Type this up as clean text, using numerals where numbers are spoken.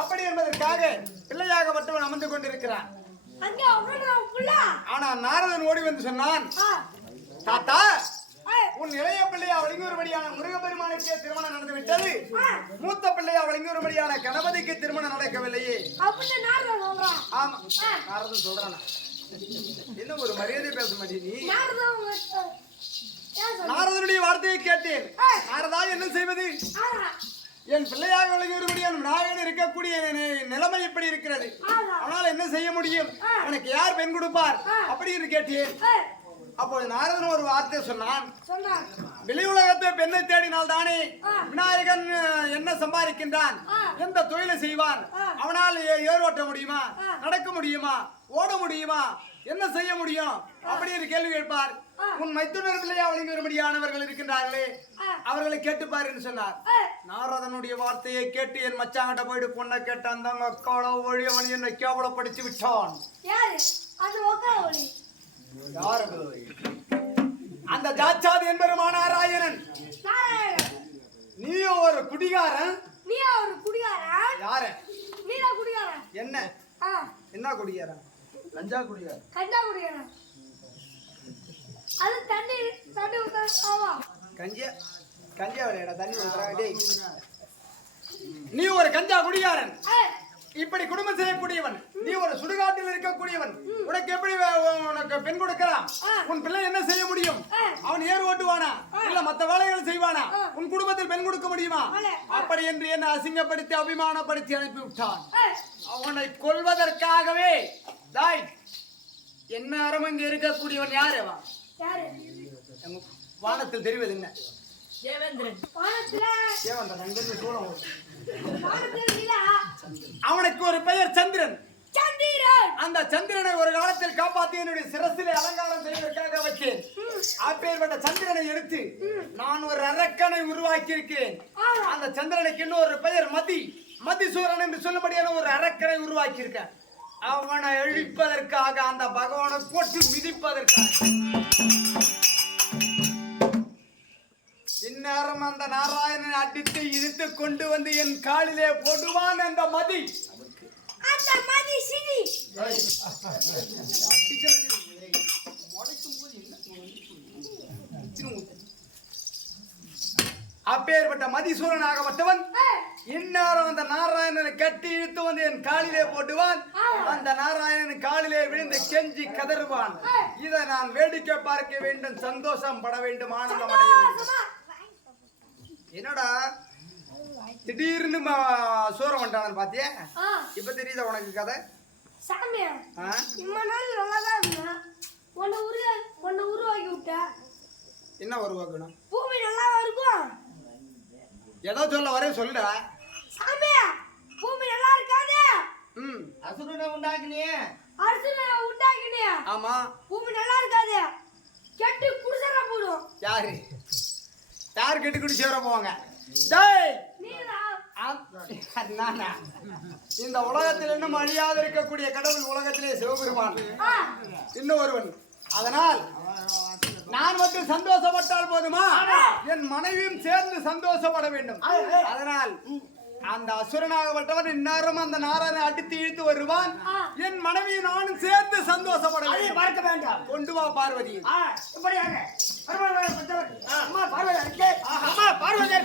அப்படி என்பதற்காக பிள்ளையாகப்பட்டவன் அமர்ந்து கொண்டிருக்கிறான். ஆனா நாரதன் ஓடி வந்து சொன்னான், தாத்தா உன் இளைய பிள்ளையா வழங்கியொருபடியான முருகப்பெருமானுக்கே திருமணம் நடந்து விட்டது, மூத்த பிள்ளையா வழங்கியொருபடியான கணபதிக்கு திருமணம் நடக்கவில்லையே. ஆமா நாரதன் சொல்றானா, என்ன ஒரு மரியாதை பேச மாட்டேன். நாரதனுடைய வார்த்தையை கேட்டேன். நாரதா என்ன செய்வது, என் பிள்ளையாக விளங்கியொருபடியான நாயகன் இருக்கக்கூடிய நிலைமை எப்படி இருக்கிறது, ஆனால் என்ன செய்ய முடியும், எனக்கு யார் பெண் கொடுப்பார் அப்படின்னு கேட்டேன். அப்போது நாரதன் ஒரு வார்த்தை சொன்னான், வெளி உலகத்தை பெண்ணை தேடினால் தானே விநாயகன் என்ன சம்பாதிக்கின்றான், எந்த தொழிலை செய்வான், அவனால் ஏர் ஓட்ட முடியுமா, நடக்க முடியுமா, ஓட முடியுமா, என்ன செய்ய முடியும் அப்படின்னு கேள்வி கேட்பார். உன் மைத்துனர் பிள்ளையா வழங்கியொருபடியானவர்கள் இருக்கின்றார்களே, அவர்களை கேட்டுப்பார் என்று சொன்னார். நாரதனுடைய வார்த்தையை கேட்டு என் மச்சாங்கிட்ட போயிட்டு பொண்ணை கேட்டான். தாங்க அக்காவோட ஒழியவன் என்னை கேவலப்படுத்தி விட்டான். அந்த ஜாச்சாதி என்பருமான நாராயணன், நீயோ ஒரு குடிகாரன். யார என்ன என்ன குடிகாரன்? கஞ்சா குடிகாரன். அது தண்ணி கஞ்சா விளையாட தண்ணி ஊத்துறாங்க. நீ ஒரு கஞ்சா குடிகாரன், இப்படி குடும்பம் செய்யக்கூடியவன், நீ ஒரு சுடுகாட்டில் இருக்கக்கூடியவன், உனக்கு எப்படி உனக்கு பெண் கொடுக்கலாம்? உன் பிள்ளை என்ன செய்ய முடியும்? அவன் ஏர் ஓட்டுவானா இல்ல மத்த வேலைகள் செய்வானா? உன் குடும்பத்தில் பெண் கொடுக்க முடியுமா? அப்படி என்று என்ன அசிங்கப்படுத்தி அபிமானப்படுத்தி அனுப்பி விட்டான். அவனை கொல்வதற்காகவே தாய் என்ன அறம் இங்க இருக்கக்கூடியவன் யாரு? வானத்தில் தெரிவது என்ன? அவனுக்கு ஒரு பெயர் சந்திரன். அந்த சந்திரனை ஒரு காலத்தில் காப்பாற்றி என்னுடைய சிரசிலே அலங்காரம் செய்வதற்காக வச்சேன். அப்பேற்பட்ட சந்திரனை எடுத்து நான் ஒரு அரக்கனை உருவாக்கி இருக்கேன். அந்த சந்திரனுக்கு இன்னொரு பெயர் மதிசூரன் என்று சொல்லும்படியான ஒரு அரக்கனை உருவாக்கி இருக்கேன். அவனை அழிப்பதற்காக, அந்த பகவானை போட்டு மிதிப்பதற்காக இந்நேரம் அந்த நாராயணனை அடித்து இழுத்து கொண்டு வந்து என் காலிலே போடுவான். அந்த மதி அப்பேற்பட்ட மதிசூரனாகப்பட்டவன் இந்நேரம் அந்த நாராயணனை கட்டி இழுத்து வந்து என் காலிலே போட்டுவான். அந்த நாராயணன் காலிலே விழுந்து கெஞ்சி கதறுவான். இதை நான் வேடிக்கை பார்க்க வேண்டும், சந்தோஷம் பட வேண்டும், ஆனந்தம் அடைய வேண்டும். என்னடா திடீர்னு சூரம் வந்துட்டானு பாத்தியா? இப்ப தெரியுதா உனக்கு கதை? என்ன உருவாக்கணும்? பூமி நல்லா இருக்கும். ஏதோ சொல்ல வரே சொல்லுடா. பூமி நல்லா இருக்காது. அசுரனை உண்டாக்கினியே. ஆமா. பூமி நல்லா இருக்காது. கெட்டு குடிசர போடும். யார் கெட்டு குடிசர போவாங்க? டேய் இந்த உலகத்தில் இன்னும் அழியாது இருக்கக்கூடிய கடவுள் உலகத்திலே சிவபெருமான் இன்னும் ஒருவன். அதனால் நான் மட்டும் சந்தோஷப்பட்டால் போதுமா? என் மனைவியும் சேர்ந்து சந்தோஷப்பட வேண்டும். அதனால் அந்த அசுரனாகப்பட்டவன் இந்நேரம் அந்த நாராயணனை அடித்து இழுத்து வருவான். என் மனைவி நானும் சேர்ந்து சந்தோஷப்பட வேண்டும். கொண்டு வா பார்வதி. பார்வதி